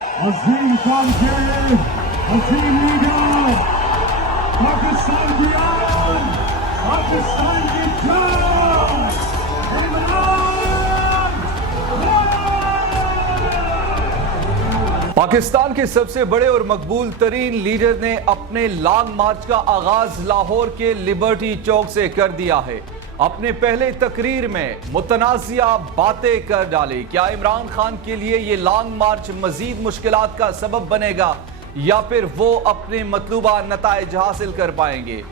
अजीम कौम के अजीम लीडर, पाकिस्तान की आन, पाकिस्तान की जान, इमरान खान। पाकिस्तान के सबसे बड़े और मकबूल तरीन लीडर ने अपने लॉन्ग मार्च का आगाज लाहौर के लिबर्टी चौक से कर दिया है। अपने पहले तकरीर में मुतनाज़िया बातें कर डाली। क्या इमरान खान के लिए ये लॉन्ग मार्च मजीद मुश्किलात का सबब बनेगा या फिर वो अपने मतलूबा नताइज हासिल कर पाएंगे?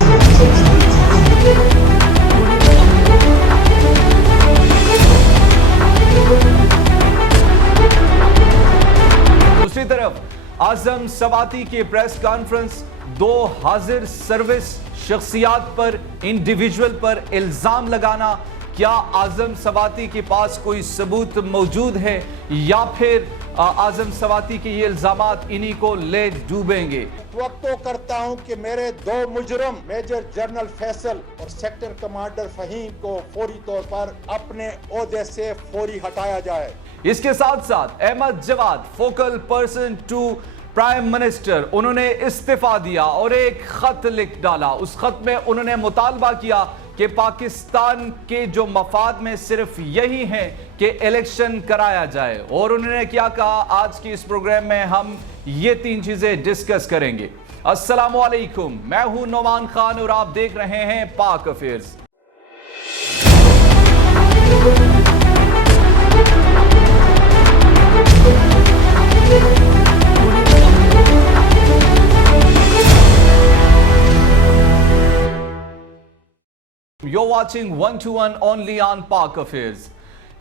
दूसरी तरफ आजम सवाती के प्रेस कॉन्फ्रेंस, दो हाजिर सर्विस शख्सियात पर, इंडिविजुअल पर इल्जाम लगाना। क्या आजम सवाती के पास कोई सबूत मौजूद है या फिर आजम सवाती के ये इल्जामात इन्हीं को ले डूबेंगे? तवक्को करता हूं कि मेरे दो मुजरम मेजर जनरल फैसल और सेक्टर कमांडर फहीम को फौरी तौर पर अपने ओहदे से फौरी हटाया जाए। इसके साथ साथ Ahmad Jawad, focal person to prime minister, उन्होंने इस्तीफा दिया और एक खत लिख डाला। उस खत में उन्होंने मुतालबा किया कि पाकिस्तान के जो मफाद में सिर्फ यही है कि इलेक्शन कराया जाए। और उन्होंने क्या कहा, आज की इस प्रोग्राम में हम ये तीन चीजें डिस्कस करेंगे। अस्सलामु अलैकुम, मैं हूं नोमान खान और आप देख रहे हैं पाक affairs. You're watching 1-to-1 only on Pak Affairs।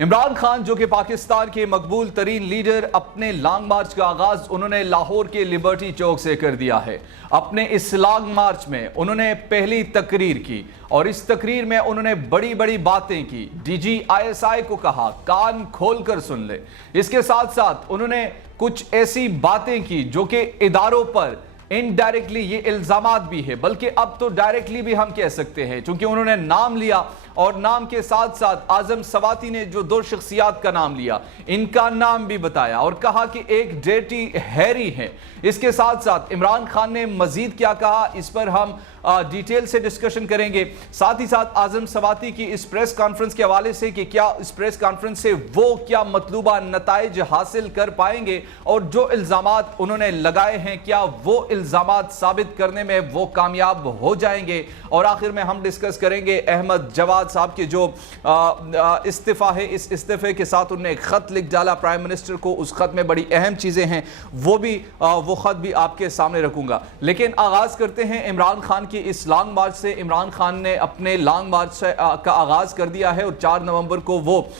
Imran Khan जो कि पाकिस्तान के मकबूल तरीन लीडर, अपने लॉन्ग मार्च का आगाज उन्होंने लाहौर के लिबर्टी चौक से कर दिया है। अपने इस लॉन्ग मार्च में उन्होंने पहली तकरीर की और इस तकरीर में उन्होंने बड़ी बड़ी बातें की। डीजी आईएसआई को कहा कान खोलकर सुन ले। इसके साथ साथ उन्होंने कुछ ऐसी बातें की जो कि इदारों पर इनडायरेक्टली ये इल्जामात भी है, बल्कि अब तो डायरेक्टली भी हम कह सकते हैं, क्योंकि उन्होंने नाम लिया और नाम के साथ साथ आजम सवाती ने जो दो शख्सियात का नाम लिया, इनका नाम भी बताया और कहा कि एक डेटी हैरी है। इसके साथ साथ इमरान खान ने मजीद क्या कहा, इस पर हम डिटेल से डिस्कशन करेंगे। साथ ही साथ आजम सवाती की इस प्रेस कॉन्फ्रेंस के हवाले से कि क्या इस प्रेस कॉन्फ्रेंस से वो क्या मतलूबा नताइज हासिल कर पाएंगे और जो इल्जामात उन्होंने लगाए हैं क्या वो इल्जामात साबित करने में वो कामयाब हो जाएंगे। और आखिर में हम डिस्कस करेंगे अहमद जवाद साहब के जो इस्तीफा है, इस इस्तीफे के साथ उन्होंने एक खत लिख डाला प्राइम मिनिस्टर को। उस खत में बड़ी अहम चीजें हैं, वो खत भी आपके सामने रखूंगा। लेकिन आगाज करते हैं इमरान खान की इस लॉन्ग मार्च से। इमरान खान ने अपने लॉन्ग मार्च का आगाज कर दिया है और 4 नवंबर को वो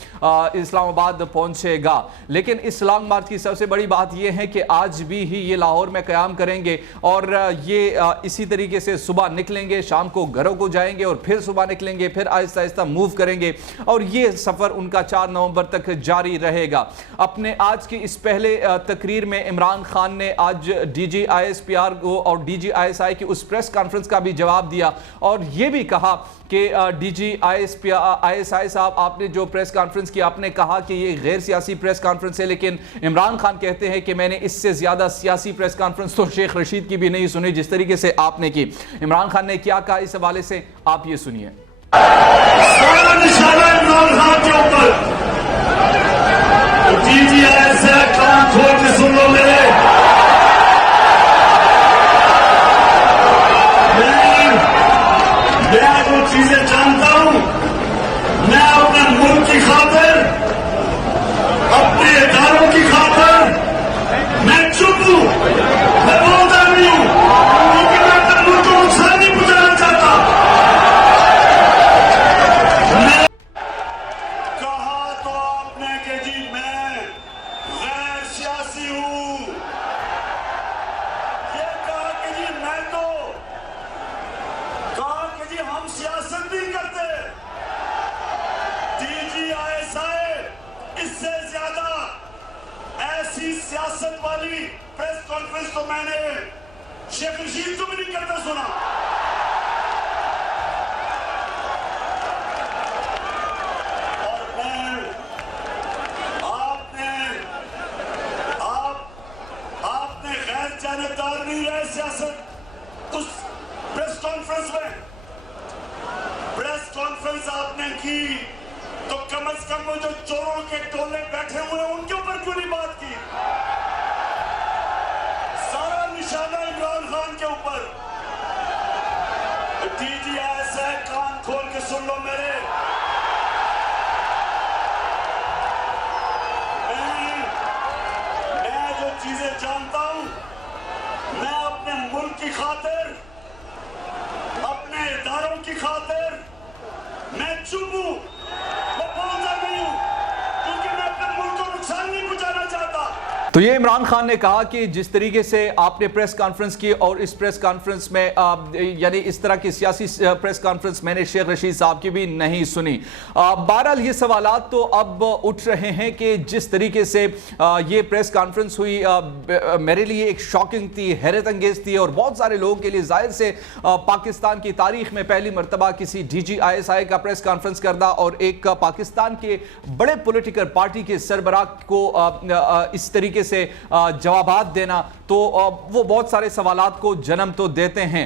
इस्लामाबाद पहुंचेगा। लेकिन इस लॉन्ग मार्च की सबसे बड़ी बात यह है कि आज भी ही ये लाहौर में क़याम करेंगे और ये इसी तरीके से सुबह निकलेंगे, शाम को घरों को जाएंगे और फिर सुबह निकलेंगे, फिर आहिस्ता आहिस्ता मूव करेंगे और ये सफर उनका 4 नवंबर तक जारी रहेगा। अपने आज की इस पहले तकरीर में इमरान खान ने आज डीजी आईएसपीआर को और डीजी आईएसआई की उस प्रेस कॉन्फ्रेंस का भी जवाब दिया और यह भी कहा कि डीजी आईएसआई साहब, आपने जो प्रेस कॉन्फ्रेंस की, आपने कहा कि ये गैर सियासी प्रेस कॉन्फ्रेंस है, लेकिन इमरान खान कहते हैं कि मैंने इससे ज्यादा सियासी प्रेस कॉन्फ्रेंस तो शेख रशीद की भी नहीं सुनी जिस तरीके से आपने की। इमरान खान ने क्या कहा इस हवाले से आप ये सुनिए। चीजें जानता हूं, मैं अपने मुल्क की खातिर, अपने इदारों की खातिर मैं चुप हूं, मैं बोलता नहीं हूं, क्योंकि मैं अपने मुल्क को नुकसान नहीं पहुंचाना चाहता। कहा तो आपने कि जी मैं गैर सियासी हूं, ये कहा कि जी मैं तो, कहा कि जी हम सियासत नहीं करते। डीजी आईएसआई, इससे ज्यादा ऐसी सियासत वाली प्रेस कॉन्फ्रेंस तो मैंने शेख रशीद को भी नहीं करता सुना। और मैं, आप जानबदार नहीं रहे सियासत। उस प्रेस कॉन्फ्रेंस आपने की तो कम से कम वो जो चोरों के टोले बैठे हुए हैं उनके ऊपर क्यों नहीं बात की? सारा निशाना इमरान खान के ऊपर। DGIS है, कान खोल के सुन लो मेरे। मैं जो चीजें जानता हूं, मैं अपने मुल्क की खातिर, अपने इदारों की खातिर मैं चुप हूं, मैं बोलता नहीं हूं, क्योंकि मैं अपने मुल्क को नुकसान नहीं पहुंचाना चाहता। तो ये इमरान खान ने कहा कि जिस तरीके से आपने प्रेस कॉन्फ्रेंस की और इस प्रेस कॉन्फ्रेंस में यानी इस तरह की सियासी प्रेस कॉन्फ्रेंस मैंने शेख रशीद साहब की भी नहीं सुनी। बहरहाल ये सवालात तो अब उठ रहे हैं कि जिस तरीके से ये प्रेस कॉन्फ्रेंस हुई मेरे लिए एक शॉकिंग थी, हैरत अंगेज थी और बहुत सारे लोगों के लिए जाहिर से पाकिस्तान की तारीख में पहली मरतबा किसी DGISI का प्रेस कॉन्फ्रेंस करना और एक पाकिस्तान के बड़े पॉलिटिकल पार्टी के सरबराह को इस तरीके से जवाबात देना, तो वो बहुत सारे सवालात को जन्म तो देते हैं।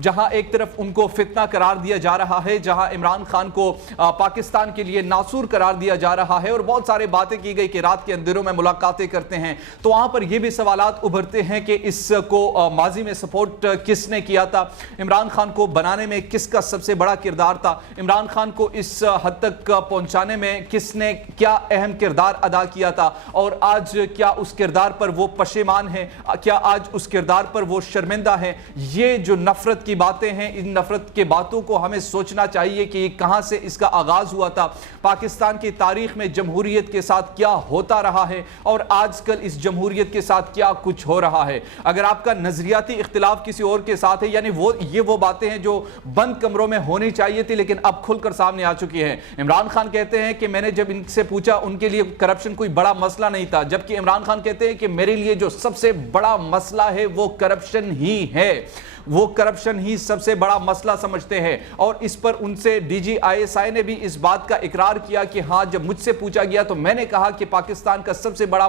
जहां एक तरफ उनको फितना करार दिया जा रहा है, जहां इमरान खान को पाकिस्तान के लिए नासूर करार दिया जा रहा है और बहुत सारे बातें की गई कि रात के अंधेरों में मुलाकातें करते हैं, तो वहां पर यह भी सवालात उभरते हैं कि इसको माजी में सपोर्ट किसने किया था, इमरान खान को बनाने में किसका सबसे बड़ा किरदार था, इमरान खान को इस हद तक पहुंचाने में किसने क्या अहम किरदार अदा किया था और आज क्या उस किरदार पर वो पशेमान है, क्या आज उस किरदार पर वो शर्मिंदा है। ये जो नफरत की बातें हैं, इन नफरत के बातों को हमें सोचना चाहिए कि ये कहां से इसका आगाज हुआ था, पाकिस्तान की तारीख में जमहूरियत के साथ क्या होता रहा है और आजकल इस जमहूरियत के साथ क्या कुछ हो रहा है। अगर आपका नजरियाती इख्तिलाफ किसी और के साथ है, यानी वो बातें हैं जो बंद कमरों में होनी चाहिए थी लेकिन अब खुलकर सामने आ चुकी है। इमरान खान कहते हैं कि मैंने जब इनसे पूछा उनके लिए करप्शन कोई बड़ा मसला नहीं था, जबकि इमरान खान कहते हैं कि मेरे लिए जो सबसे बड़ा मसला है वो करप्शन ही है, वो करप्शन ही सबसे बड़ा मसला समझते हैं। और इस पर उनसे DGISI ने भी इस बात का इकरार किया कि हां, जब मुझसे पूछा गया तो मैंने कहा कि पाकिस्तान का सबसे बड़ा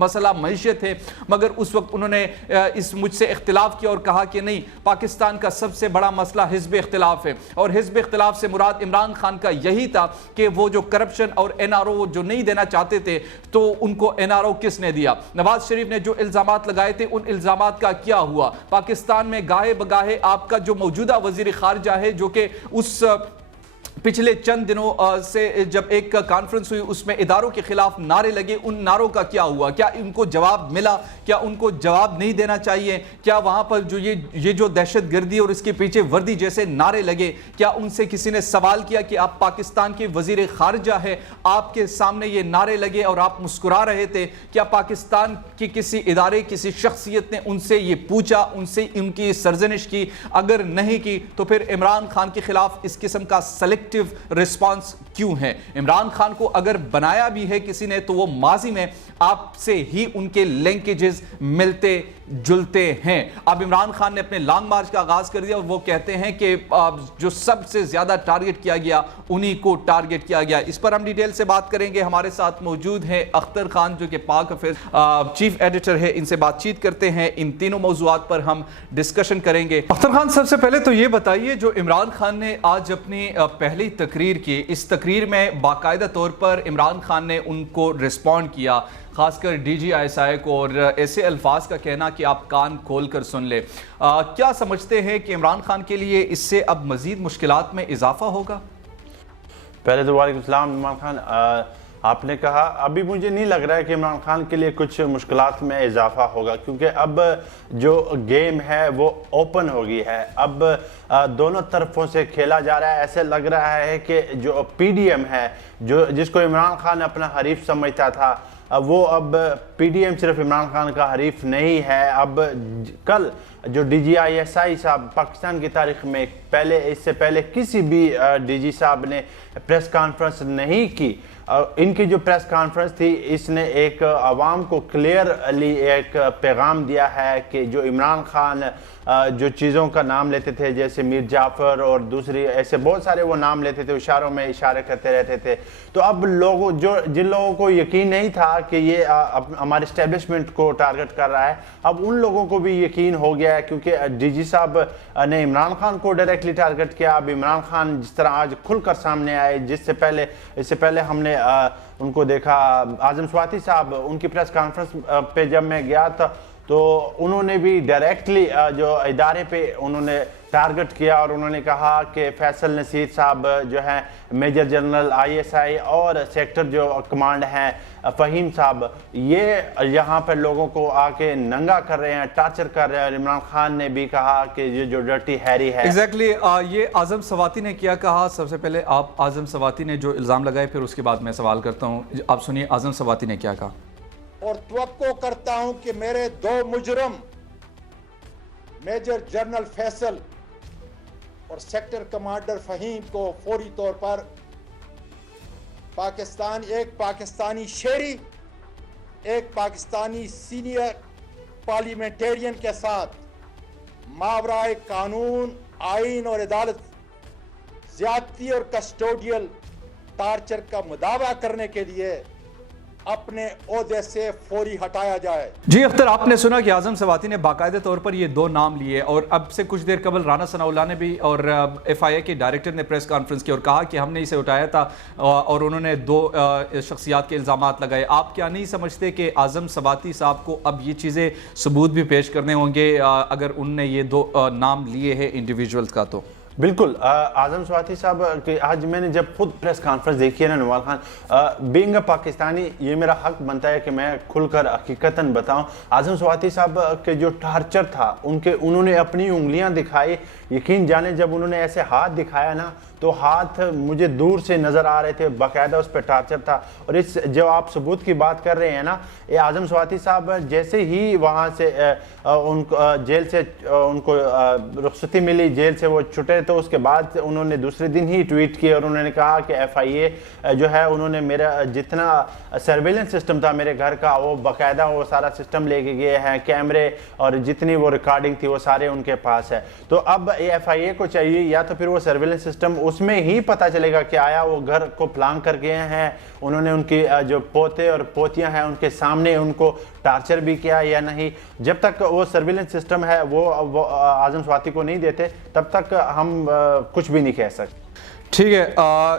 मसला मईशत है, मगर उस वक्त उन्होंने इस मुझसे इख्तिलाफ किया और कहा कि नहीं, पाकिस्तान का सबसे बड़ा मसला हिज़्ब इख्तिलाफ है और हिज़्ब इख्तिलाफ से मुराद इमरान खान का यही था कि वो जो करप्शन और NRO जो नहीं देना चाहते थे तो उनको NRO किसने दिया। नवाज शरीफ ने जो इल्जामात लगाए थे उन इल्जामात का क्या हुआ। पाकिस्तान में गाहे बगाहे आपका जो मौजूदा वजीर खारजा है, जो कि उस पिछले चंद दिनों से जब एक कॉन्फ्रेंस हुई उसमें इदारों के खिलाफ नारे लगे, उन नारों का क्या हुआ, क्या इनको जवाब मिला, क्या उनको जवाब नहीं देना चाहिए, क्या वहां पर जो ये जो दहशतगर्दी और इसके पीछे वर्दी जैसे नारे लगे, क्या उनसे किसी ने सवाल किया कि आप पाकिस्तान के वजीर खारजा है, आपके सामने ये नारे लगे और आप मुस्कुरा रहे थे, क्या पाकिस्तान के किसी इदारे किसी शख्सियत ने उनसे ये पूछा, उनसे उनकी सरजनिश की? अगर नहीं की तो फिर इमरान खान के खिलाफ इस किस्म का सेलेक्टिव रिस्पांस क्यों है? इमरान खान को अगर बनाया भी है किसी ने तो वो माजी में आपसे ही उनके लिंकेजेस मिलते जुलते हैं। अब इमरान खान ने अपने लॉन्ग मार्च का आगाज कर दिया और वो कहते हैं कि जो सबसे ज्यादा टारगेट किया गया उन्हीं को टारगेट किया गया। इस पर हम डिटेल से बात करेंगे। हमारे साथ मौजूद हैं अख्तर खान जो कि पाक अफेयर चीफ एडिटर है, इनसे बातचीत करते हैं। इन तीनों मौजूआत पर हम डिस्कशन करेंगे। अख्तर खान, सबसे पहले तो ये बताइए, जो इमरान खान ने आज अपनी पहली तकरीर की, इस तकरीर में बाकायदा तौर पर इमरान खान ने उनको रिस्पॉन्ड किया, खासकर DGISI को, और ऐसे अल्फाज का कहना कि आप कान खोल कर सुन ले। क्या समझते हैं कि इमरान खान के लिए इससे अब मजीद मुश्किलात में इजाफा होगा? पहले तो वालेकुम सलाम। इमरान खान, आपने कहा, अभी मुझे नहीं लग रहा है कि इमरान खान के लिए कुछ मुश्किलात में इजाफा होगा, क्योंकि अब जो गेम है वो ओपन हो गई है। अब दोनों तरफों से खेला जा रहा है। ऐसे लग रहा है कि जो PDM है, जो जिसको इमरान खान अपना हरीफ समझता था, वो अब PDM सिर्फ इमरान खान का हरीफ नहीं है। अब कल जो DGISI साहब पाकिस्तान की तारीख में इससे पहले किसी भी DG साहब ने प्रेस कॉन्फ्रेंस नहीं की। इनकी जो प्रेस कॉन्फ्रेंस थी, इसने एक आवाम को क्लियरली एक पैगाम दिया है कि जो इमरान खान जो चीज़ों का नाम लेते थे, जैसे मीर जाफ़र और दूसरी ऐसे बहुत सारे वो नाम लेते थे, इशारों में इशारे करते रहते थे, तो अब लोगों जिन लोगों को यकीन नहीं था कि ये हमारे इस्टेब्लिशमेंट को टारगेट कर रहा है, अब उन लोगों को भी यकीन हो गया है, क्योंकि डीजी साहब ने इमरान खान को डायरेक्टली टारगेट किया। अब इमरान खान जिस तरह आज खुलकर सामने आए, इससे पहले हमने उनको देखा, आजम स्वाति साहब उनकी प्रेस कॉन्फ्रेंस पे जब मैं गया था तो उन्होंने भी डायरेक्टली जो इदारे पे उन्होंने टारगेट किया और उन्होंने कहा कि फैसल नसीर साहब जो हैं मेजर जनरल ISI और सेक्टर जो कमांड हैं फ़हीम साहब, ये यहाँ पर लोगों को आके नंगा कर रहे हैं, टॉर्चर कर रहे हैं। और इमरान खान ने भी कहा कि ये जो डर्टी हैरी है। एग्जैक्टली ये आजम सवाती ने क्या कहा? सबसे पहले आप आजम सवाती ने जो इल्ज़ाम लगाए, फिर उसके बाद मैं सवाल करता हूँ। आप सुनिए आजम सवाती ने क्या कहा। और तवक्को करता हूं कि मेरे दो मुजरम मेजर जनरल फैसल और सेक्टर कमांडर फ़हीम को फौरी तौर पर एक पाकिस्तानी शेरी, एक पाकिस्तानी सीनियर पार्लियामेंटेरियन के साथ मावराए कानून, आइन और अदालत ज्यादती और कस्टोडियल टार्चर का मुदावा करने के लिए अपने ओहदे से फौरी हटाया जाए। जी अख्तर, आपने सुना कि आजम सवाती ने बाकायदे तौर पर ये दो नाम लिए, और अब से कुछ देर कबल राना सनाउल्लाह ने भी और FIA के डायरेक्टर ने प्रेस कॉन्फ्रेंस की और कहा कि हमने इसे उठाया था, और उन्होंने दो शख्सियात के इल्ज़ामात लगाए। आप क्या नहीं समझते कि आजम सवाती साहब को अब ये चीज़ें सबूत भी पेश करने होंगे अगर उनने ये दो नाम लिए हैं इंडिविजुअल्स का? तो बिल्कुल आजम स्वाति साहब के आज मैंने जब खुद प्रेस कॉन्फ्रेंस देखी है ना नवाल खान, बीइंग अ पाकिस्तानी ये मेरा हक बनता है कि मैं खुलकर हकीकतन बताऊं। आजम स्वाति साहब के जो टार्चर था, उन्होंने अपनी उंगलियां दिखाई। यकीन जाने जब उन्होंने ऐसे हाथ दिखाया ना, तो हाथ मुझे दूर से नज़र आ रहे थे, बाकायदा उस पर टार्चर था। और इस जो आप सबूत की बात कर रहे हैं ना, ये आजम स्वाति साहब जैसे ही वहाँ से उनको जेल से उनको रुखसती मिली, जेल से वो छुटे, तो उसके बाद उन्होंने दूसरे दिन ही ट्वीट किया और उन्होंने कहा कि FIA जो है उन्होंने मेरा जितना सर्वेलेंस सिस्टम था मेरे घर का, वो बाकायदा वो सारा सिस्टम लेके गए हैं, कैमरे और जितनी वो रिकॉर्डिंग थी वो सारे उनके पास है। तो अब FIA को चाहिए या तो फिर वो सर्वेलेंस सिस्टम, उसमें ही पता चलेगा कि आया वो घर को प्लान कर गए हैं, उन्होंने उनकी जो पोते और पोतियां हैं उनके सामने उनको टार्चर भी किया या नहीं। जब तक वो सर्विलेंस सिस्टम है वो आजम स्वाति को नहीं देते, तब तक हम कुछ भी नहीं कह सकते। ठीक है,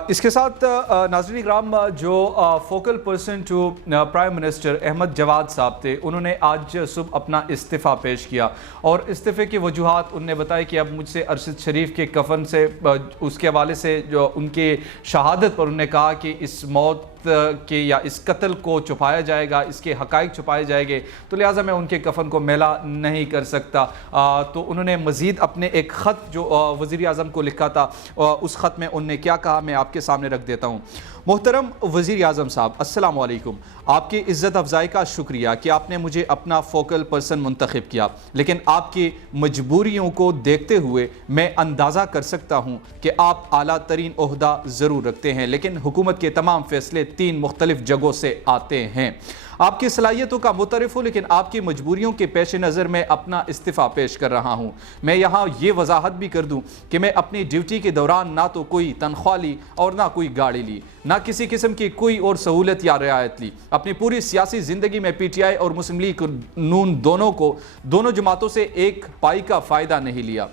इसके साथ नाज़रीन इकराम, जो focal person to prime minister Ahmad Jawad साहब थे, उन्होंने आज सुबह अपना इस्तीफ़ा पेश किया और इस्तीफ़े की वजूहात उनने बताई कि अब मुझसे अरशद शरीफ के कफन से उसके हवाले से जो उनके शहादत पर उन्होंने कहा कि इस मौत के या इस कत्ल को छुपाया जाएगा, इसके हक़ाइक़ छुपाए जाएंगे, तो लिहाजा मैं उनके कफन को मैला नहीं कर सकता। तो उन्होंने मज़ीद अपने एक ख़त जो वज़ीर आज़म को लिखा था, उस ख़त में उन्होंने क्या कहा मैं आपके सामने रख देता हूँ। मोहतरम वज़ीर आज़म साहब, अस्सलाम वालेकुम। आपकी इज़्ज़त अफ़ज़ाई का शुक्रिया कि आपने मुझे अपना फ़ोकल पर्सन मुंतख़िब किया, लेकिन आपकी मजबूरियों को देखते हुए मैं अंदाज़ा कर सकता हूँ कि आप आला तरीन ओहदा ज़रूर रखते हैं, लेकिन हुकूमत के तमाम फ़ैसले 3 मुख्तलिफ़ जगहों से आते हैं। आपकी सलाहियतों का मुतरफ़ हूँ, लेकिन आपकी मजबूरियों के पेश नज़र मैं अपना इस्तीफ़ा पेश कर रहा हूँ। मैं यहाँ ये वजाहत भी कर दूँ कि मैं अपनी ड्यूटी के दौरान ना तो कोई तनख्वाह ली और ना कोई गाड़ी ली, ना किसी किस्म की कोई और सहूलत या रियायत ली। अपनी पूरी सियासी ज़िंदगी में PTI और मुस्लिम लीग नून दोनों जमातों से एक पाई का फ़ायदा नहीं लिया।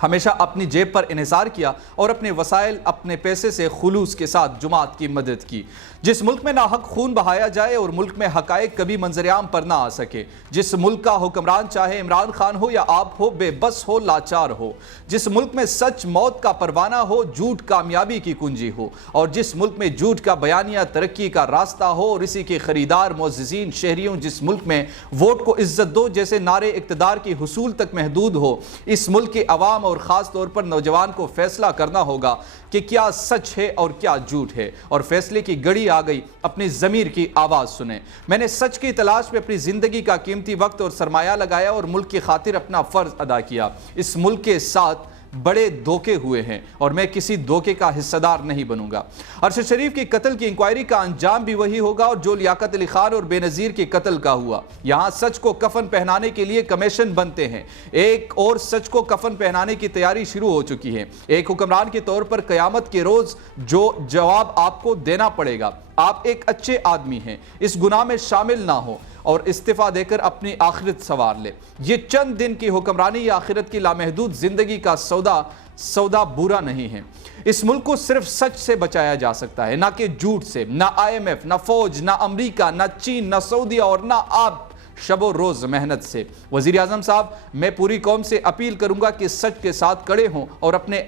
हमेशा अपनी जेब पर इन्हिसार किया और अपने वसाइल, अपने पैसे से खुलूस के साथ जुमात की मदद की। जिस मुल्क में नाहक खून बहाया जाए और मुल्क में हकायक कभी मंजर-ए-आम पर ना आ सके, जिस मुल्क का हुक्मरान चाहे इमरान खान हो या आप हो, बेबस हो, लाचार हो, जिस मुल्क में सच मौत का परवाना हो, झूठ कामयाबी की कुंजी हो, और जिस मुल्क में झूठ का बयानिया तरक्की का रास्ता हो और इसी के खरीदार मुअज़्ज़िज़ीन शहरियों, जिस मुल्क में वोट को इज्जत दो जैसे नारे इक़्तिदार की हुसूल तक महदूद हो, इस मुल्क के अवाम और ख़ास तौर पर नौजवान को फैसला करना होगा कि क्या सच है और क्या झूठ है, और फैसले की घड़ी आ गई। अपनी ज़मीर की आवाज़ सुने। मैंने सच की तलाश में अपनी ज़िंदगी का कीमती वक्त और सरमाया लगाया और मुल्क की खातिर अपना फ़र्ज़ अदा किया। इस मुल्क के साथ बड़े धोखे हुए हैं और मैं किसी धोखे का हिस्सेदार नहीं बनूंगा। अरशद शरीफ के कत्ल की इंक्वायरी का अंजाम भी वही होगा और जो लियाकत अली खान और बेनजीर के कत्ल का हुआ। यहां सच को कफन पहनाने के लिए कमीशन बनते हैं, एक और सच को कफन पहनाने की तैयारी शुरू हो चुकी है। एक हुक्मरान के तौर पर कयामत के रोज जो जवाब आपको देना पड़ेगा। आप एक अच्छे आदमी हैं, इस गुनाह में शामिल ना हो और इस्तीफा देकर अपनी आखिरत संवार ले। ये चंद दिन की हुक्मरानी या आखिरत की लामहदूद जिंदगी का सौदा बुरा नहीं है। इस मुल्क को सिर्फ सच से बचाया जा सकता है, ना कि झूठ से। ना IMF, ना फौज, ना अमरीका, ना चीन, ना सऊदी और ना आप शबो रोज मेहनत से। वजीर आजम साहब, मैं पूरी कौम से अपील करूंगा कि सच के साथ खड़े हों और अपने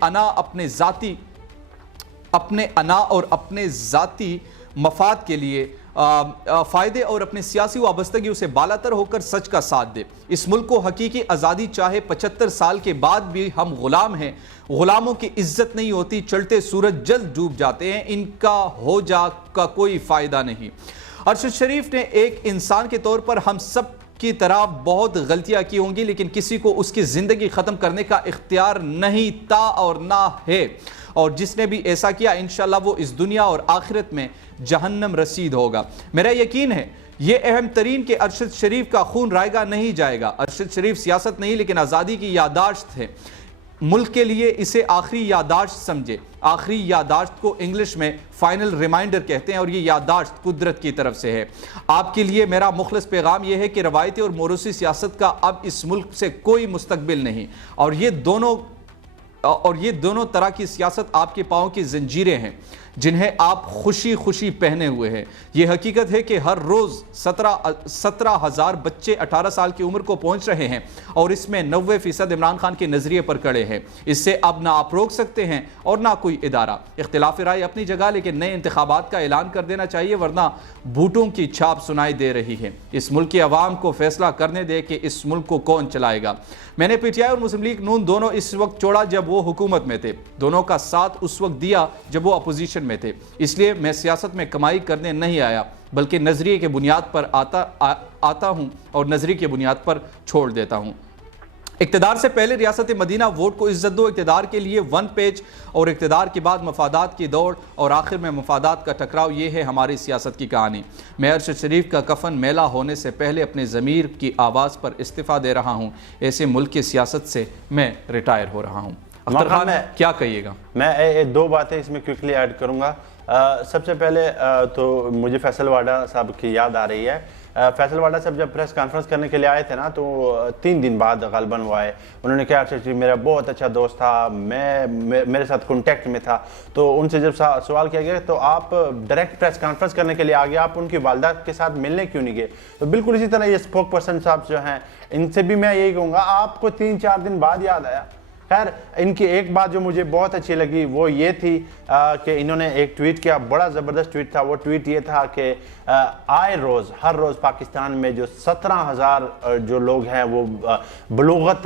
जाती मफाद के लिए फ़ायदे और अपनी सियासी वाबस्तगी से बालातर होकर सच का साथ दे। इस मुल्क को हकीकी आज़ादी चाहे 75 साल के बाद भी हम गुलाम हैं। गुलामों की इज्जत नहीं होती, चलते सूरज जल्द डूब जाते हैं, इनका हो जा का कोई फ़ायदा नहीं। अरशद शरीफ ने एक इंसान के तौर पर हम सब की तरह बहुत गलतियां की होंगी, लेकिन किसी को उसकी ज़िंदगी ख़त्म करने का इख्तियार नहीं था और ना है। और जिसने भी ऐसा किया इंशाल्लाह वो इस दुनिया और आखिरत में जहन्नम रसीद होगा। मेरा यकीन है ये अहम तरीन कि अरशद शरीफ का खून रायगा नहीं जाएगा। अरशद शरीफ सियासत नहीं लेकिन आज़ादी की यादाश्त है। मुल्क के लिए इसे आखिरी यादाश्त समझे। आखिरी यादाश्त को इंग्लिश में फाइनल रिमाइंडर कहते हैं और ये यादाश्त कुदरत की तरफ से है। आपके लिए मेरा मुखलस पैगाम यह है कि रवायती और मोरूसी सियासत का अब इस मुल्क से कोई मुस्तकबिल नहीं और ये दोनों तरह की सियासत आपके पाँव की जंजीरें हैं जिन्हें आप खुशी खुशी पहने हुए हैं। यह हकीकत है कि हर रोज़ 17,000 बच्चे 18 साल की उम्र को पहुंच रहे हैं और इसमें 90% इमरान खान के नज़रिए पर खड़े हैं। इससे अब ना आप रोक सकते हैं और ना कोई इदारा। इख्तिलाफ राय अपनी जगह, लेकिन नए इंतखाबात का ऐलान कर देना चाहिए वरना बूटों की छाप सुनाई दे रही है। इस मुल्क की आवाम को फैसला करने दे कि इस मुल्क को कौन चलाएगा। मैंने PTI और मुस्लिम लीग नून दोनों इस वक्त छोड़ा जब वो हुकूमत में थे, दोनों का साथ उस वक्त दिया जब वो अपोजिशन में थे। इसलिए मैं सियासत में कमाई करने नहीं आया बल्कि नजरिए के बुनियाद पर आता हूं और नजरिए की बुनियाद पर छोड़ देता हूं। इक़्तिदार से पहले रियासत मदीना वोट को इज्जत दो, इक़्तिदार के लिए वन पेज और इक़्तिदार के बाद मफादात की दौड़ और आखिर में मफादात का टकराव, ये है हमारी सियासत की कहानी। मैं अरशद शरीफ का कफन मेला होने से पहले अपने ज़मीर की आवाज़ पर इस्तीफ़ा दे रहा हूँ। ऐसे मुल्क की सियासत से मैं रिटायर हो रहा हूँ। अख्तर खान, क्या कहिएगा? मैं दो बातें इसमें क्विकली ऐड करूँगा। सबसे पहले तो मुझे फैसल वाडा साहब की याद आ रही है। फैसल वाडा साहब जब प्रेस कॉन्फ्रेंस करने के लिए आए थे ना, तो 3 दिन बाद गालिबन वो आए। उन्होंने कहा अरशद शरीफ मेरा बहुत अच्छा दोस्त था, मेरे साथ कॉन्टैक्ट में था। तो उनसे जब सवाल किया गया तो आप डायरेक्ट प्रेस कॉन्फ्रेंस करने के लिए आ गए, आप उनकी वालदा के साथ मिलने क्यों नहीं गए? तो बिल्कुल इसी तरह ये स्पोक पर्सन साहब जो हैं, इनसे भी मैं यही कहूँगा, आपको 3-4 दिन बाद याद आया। खैर, इनकी एक बात जो मुझे बहुत अच्छी लगी वो ये थी कि इन्होंने एक ट्वीट किया, बड़ा ज़बरदस्त ट्वीट था। वो ट्वीट ये था कि हर रोज़ पाकिस्तान में जो 17,000 जो लोग हैं वो बलूगत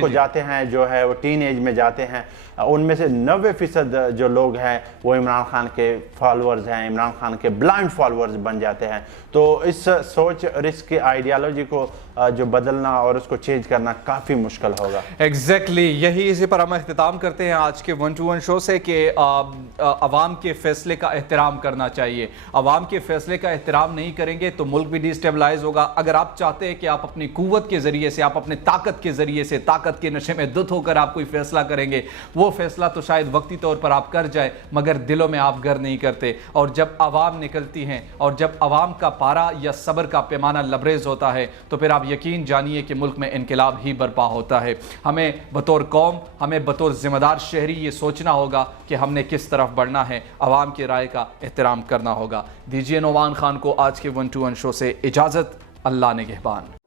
को जाते हैं, जो है वो टीन एज में जाते हैं, उनमें से 90% जो लोग हैं वो इमरान खान के फॉलोअर्स हैं, इमरान खान के ब्लाइंड फॉलोअर्स बन जाते हैं। तो इस सोच और इसकी आइडियालॉजी को जो बदलना और उसको चेंज करना काफ़ी मुश्किल होगा। एग्जैक्टली यही इसी पर हम अख्तिताम करते हैं आज के 1-to-1 शो से कि अवाम के फैसले का एहतराम करना चाहिए। अवाम के फैसले का एहतराम नहीं करेंगे तो मुल्क भी डिस्टेबलाइज होगा। अगर आप चाहते हैं कि आप अपनी कुव्वत के ज़रिए से, आप अपने ताकत के ज़रिए से, ताकत के नशे में धुत होकर आप कोई फैसला करेंगे, वो फैसला तो शायद वक्ती तौर पर आप कर जाए मगर दिलों में आप घर नहीं करते। और जब आवाम निकलती हैं और जब आवाम का पारा या सब्र का पैमाना लबरेज होता है तो फिर आप यकीन जानिए कि मुल्क में इनकलाब ही बर्पा होता है। हमें बतौर कौम, हमें बतौर जिम्मेदार शहरी ये सोचना होगा कि हमने किस तरफ बढ़ना है, आवाम की राय का एहतराम करना होगा। दीजिए नौमान खान को आज के 1-to-1 शो से इजाज़त। अल्लाह निगहबान।